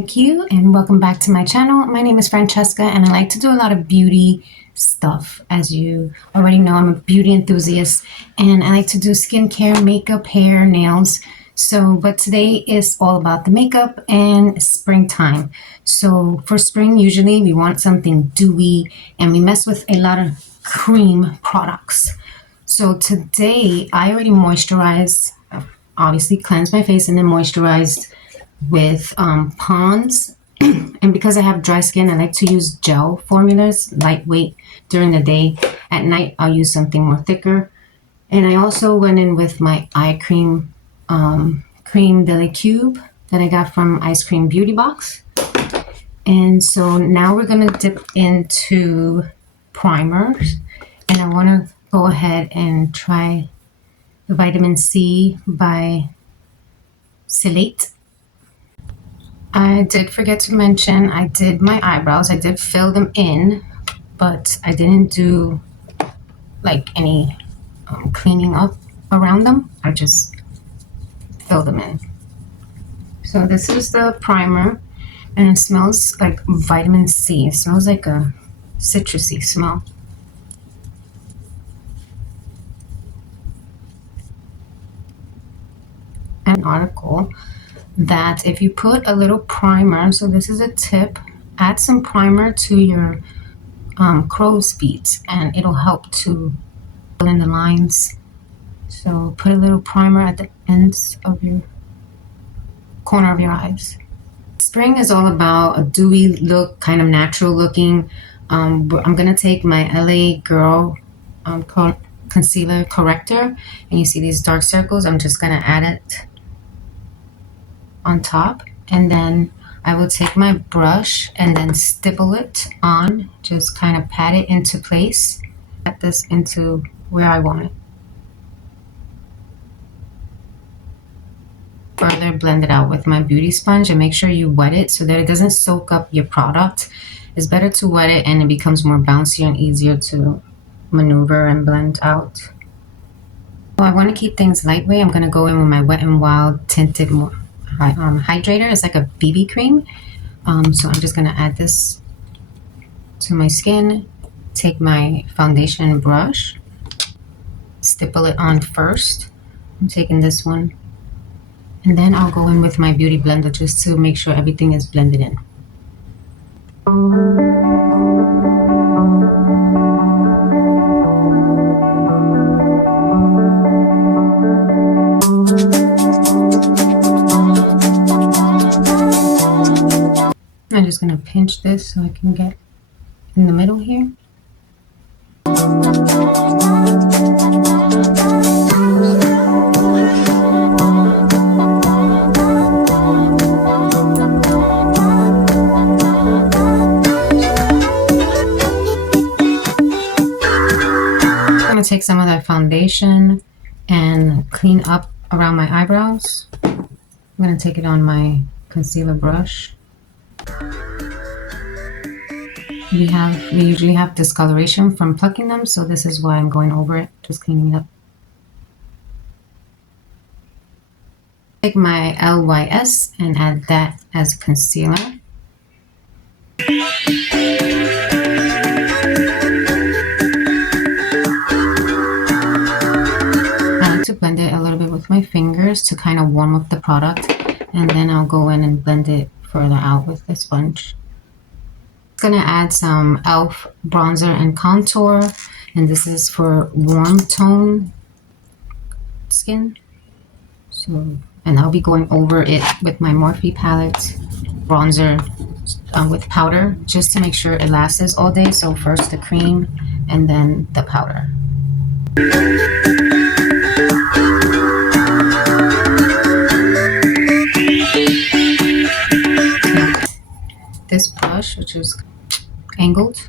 Thank you and welcome back to my channel. My name is Francesca and I like to do a lot of beauty stuff. As you already know, I'm a beauty enthusiast and I like to do skincare, makeup, hair, nails. But today is all about the makeup and springtime. So for spring, usually we want something dewy and we mess with a lot of cream products. So today I already moisturized, obviously cleansed my face and then moisturized with Pond's. And because I have dry skin, I like to use gel formulas, lightweight during the day. At night, I'll use something more thicker. And I also went in with my eye cream, Cream de la Cube that I got from Ice Cream Beauty Box. And so now we're going to dip into primers. And I want to go ahead and try the Vitamin C by Silate. I did forget to mention I did my eyebrows. I did fill them in, but I didn't do like any cleaning up around them. I just filled them in. So this is the primer and it smells like vitamin C. It smells like a citrusy smell. An article that if you put a little primer, so this is a tip, add some primer to your crow's feet and it'll help to fill in the lines. So put a little primer at the ends of your corner of your eyes. Spring is all about a dewy look, kind of natural looking. I'm gonna take my LA Girl concealer corrector, and you see these dark circles. I'm just gonna add it on top, and then I will take my brush and then stipple it on, just kind of pat it into place, pat this into where I want it. Further blend it out with my beauty sponge and make sure you wet it so that it doesn't soak up your product. It's better to wet it and it becomes more bouncy and easier to maneuver and blend out. So I want to keep things lightweight. I'm going to go in with my Wet n Wild tinted hydrator. It's like a BB cream. So I'm just going to add this to my skin. Take my foundation brush, stipple it on first. I'm taking this one. And then I'll go in with my beauty blender just to make sure everything is blended in. I'm just going to pinch this so I can get in the middle here. Take some of that foundation and clean up around my eyebrows. I'm going to take it on my concealer brush. We usually have discoloration from plucking them, so this is why I'm going over it, just cleaning it up. Take my LYS and add that as concealer. Blend it a little bit with my fingers to kind of warm up the product, and then I'll go in and blend it further out with the sponge. I'm gonna add some e.l.f. bronzer and contour, and this is for warm tone skin. And I'll be going over it with my Morphe palette bronzer with powder, just to make sure it lasts all day. So first the cream and then the powder. This brush, which is angled,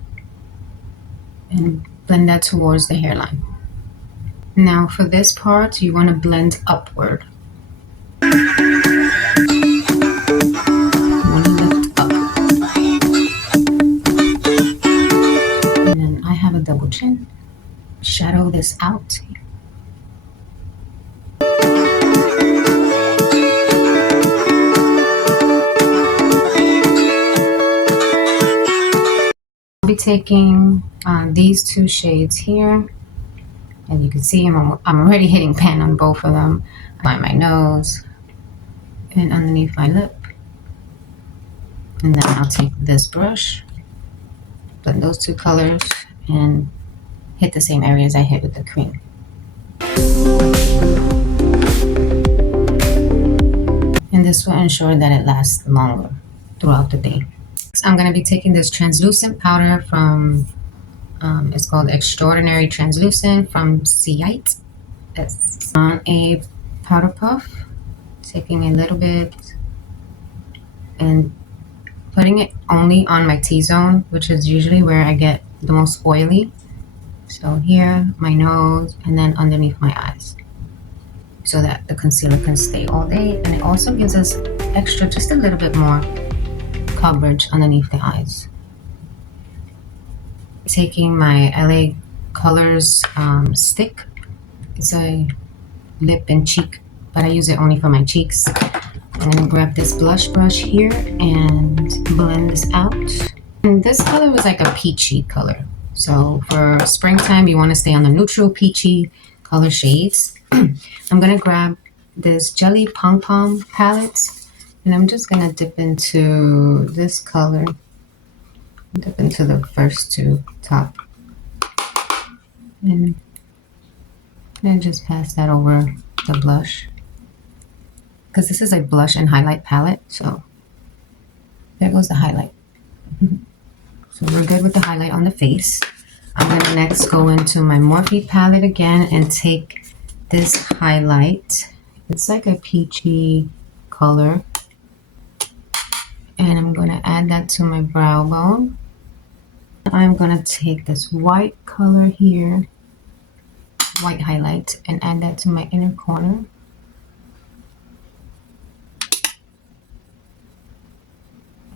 and blend that towards the hairline. Now for this part, you want to blend upward. You want to lift up. And then I have a double chin. Shadow this out. I'll be taking these two shades here. And you can see I'm already hitting pan on both of them. On my nose and underneath my lip. And then I'll take this brush, blend those two colors, and hit the same areas I hit with the cream. And this will ensure that it lasts longer throughout the day. So I'm going to be taking this translucent powder from, it's called Extraordinary Translucent from Gente. It's on a powder puff, taking a little bit and putting it only on my T-zone, which is usually where I get the most oily. So here, my nose, and then underneath my eyes, so that the concealer can stay all day. And it also gives us extra, just a little bit more coverage underneath the eyes. Taking my LA Colors stick. It's a lip and cheek, but I use it only for my cheeks. I'm gonna grab this blush brush here and blend this out. And this color was like a peachy color. So for springtime, you want to stay on the neutral peachy color shades. I'm gonna grab this Jelly Pom Pom palette, and I'm just gonna dip into this color. Dip into the first two top, and then just pass that over the blush, because this is a blush and highlight palette. So there goes the highlight. So we're good with the highlight on the face. I'm gonna next go into my Morphe palette again and take this highlight. It's like a peachy color. And I'm gonna add that to my brow bone. I'm gonna take this white color here, white highlight, and add that to my inner corner.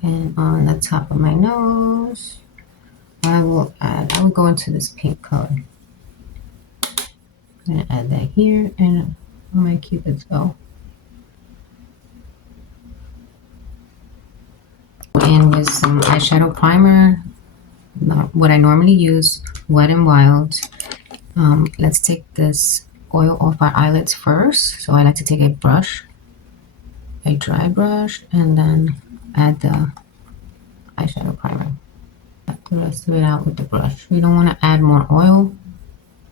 And on the top of my nose, I will go into this pink color. I'm gonna add that here and on my cupid's bow. And with some eyeshadow primer, what I normally use, Wet n Wild. Let's take this oil off our eyelids first. So I like to take a brush, a dry brush, and then add the eyeshadow primer. Cut the rest of it out with the brush. We don't want to add more oil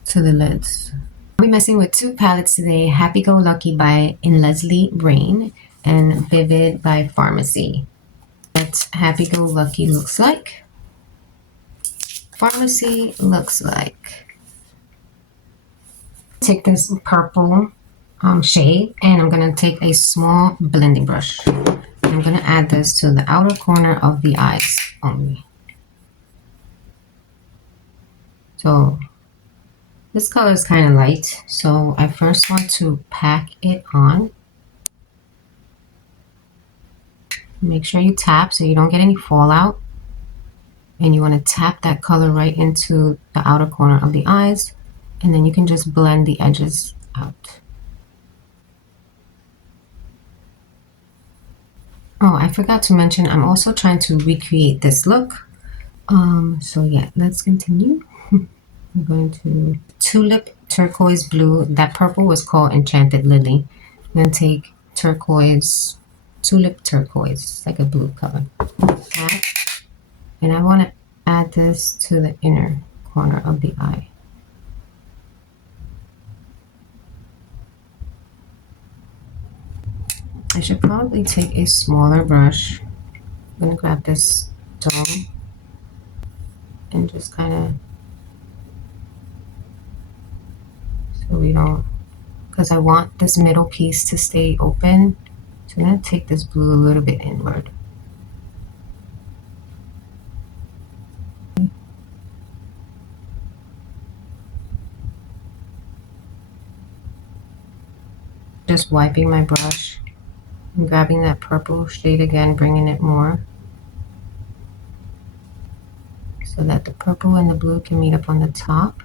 to the lids. I'll be messing with two palettes today, Happy Go Lucky by Leslie Rain and Vivid by Pharmacy. That's Happy Go Lucky looks like. Pharmacy looks like. Take this purple shade, and I'm going to take a small blending brush. I'm going to add this to the outer corner of the eyes only. So this color is kind of light, so I first want to pack it on. Make sure you tap so you don't get any fallout. And you want to tap that color right into the outer corner of the eyes, and then you can just blend the edges out. Oh, I forgot to mention, I'm also trying to recreate this look. So yeah, let's continue. I'm going to Tulip Turquoise Blue. That purple was called Enchanted Lily. I'm going to take turquoise, Tulip Turquoise. It's like a blue color. And I want to add this to the inner corner of the eye. I should probably take a smaller brush. I'm going to grab this dome and just kind of, so we don't, because I want this middle piece to stay open. So I'm going to take this blue a little bit inward. Just wiping my brush and grabbing that purple shade again, bringing it more so that the purple and the blue can meet up on the top.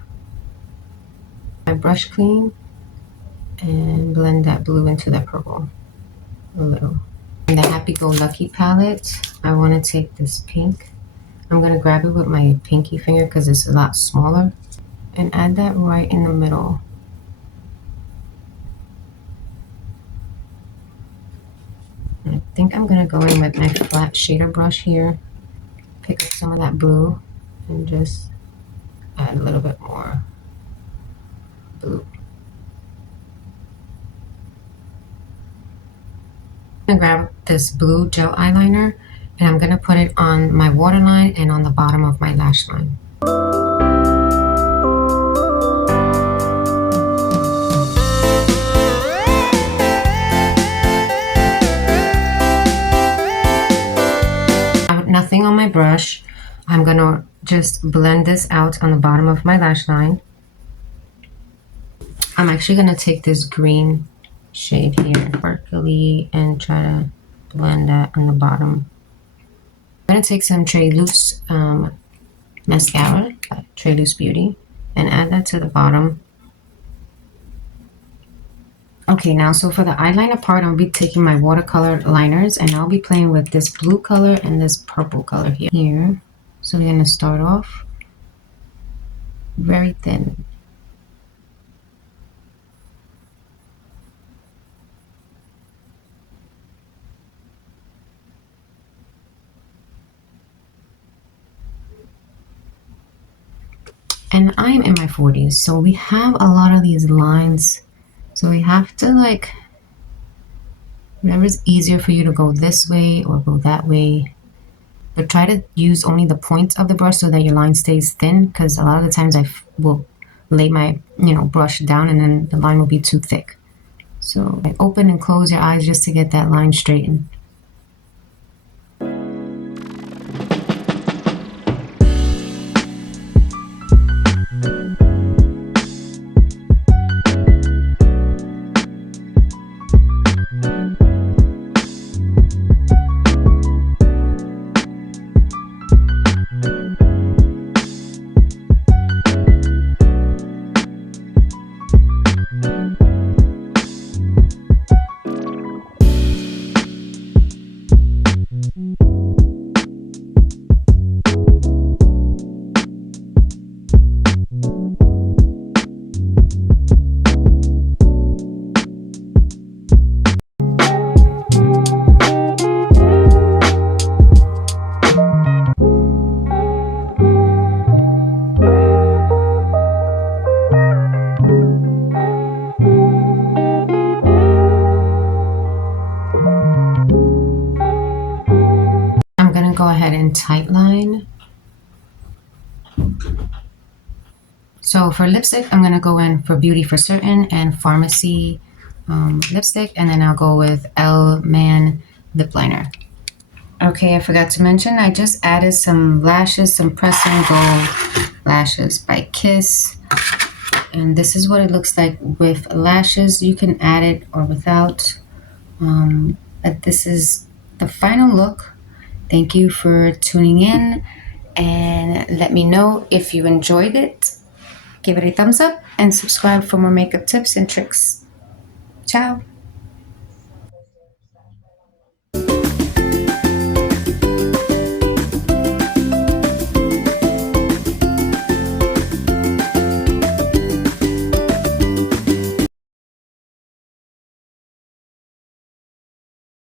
My brush clean and blend that blue into that purple a little. In the Happy Go Lucky palette, I want to take this pink. I'm going to grab it with my pinky finger because it's a lot smaller and add that right in the middle. I think I'm going to go in with my flat shader brush here, pick up some of that blue, and just add a little bit more blue. I'm going to grab this blue gel eyeliner, and I'm going to put it on my waterline and on the bottom of my lash line. Nothing on my brush. I'm gonna just blend this out on the bottom of my lash line. I'm actually gonna take this green shade here, sparkly, and try to blend that on the bottom. I'm gonna take some Trey Loose mascara, Trey Loose Beauty, and add that to the bottom. Okay, now so for the eyeliner part, I'll be taking my watercolor liners and I'll be playing with this blue color and this purple color here. So we're going to start off very thin. And I'm in my 40s, so we have a lot of these lines. So we have to like, whatever's easier for you to go this way or go that way. But try to use only the points of the brush so that your line stays thin, because a lot of the times I will lay my brush down and then the line will be too thick. So like open and close your eyes just to get that line straightened. Go ahead and tightline. So for lipstick, I'm going to go in for Beauty for Certain and Pharmacy lipstick, and then I'll go with Elle Man lip liner. Okay, I forgot to mention, I just added some lashes, some Press and Go lashes by Kiss. And this is what it looks like with lashes. You can add it or without. But this is the final look. Thank you for tuning in, and let me know if you enjoyed it. Give it a thumbs up and subscribe for more makeup tips and tricks. Ciao.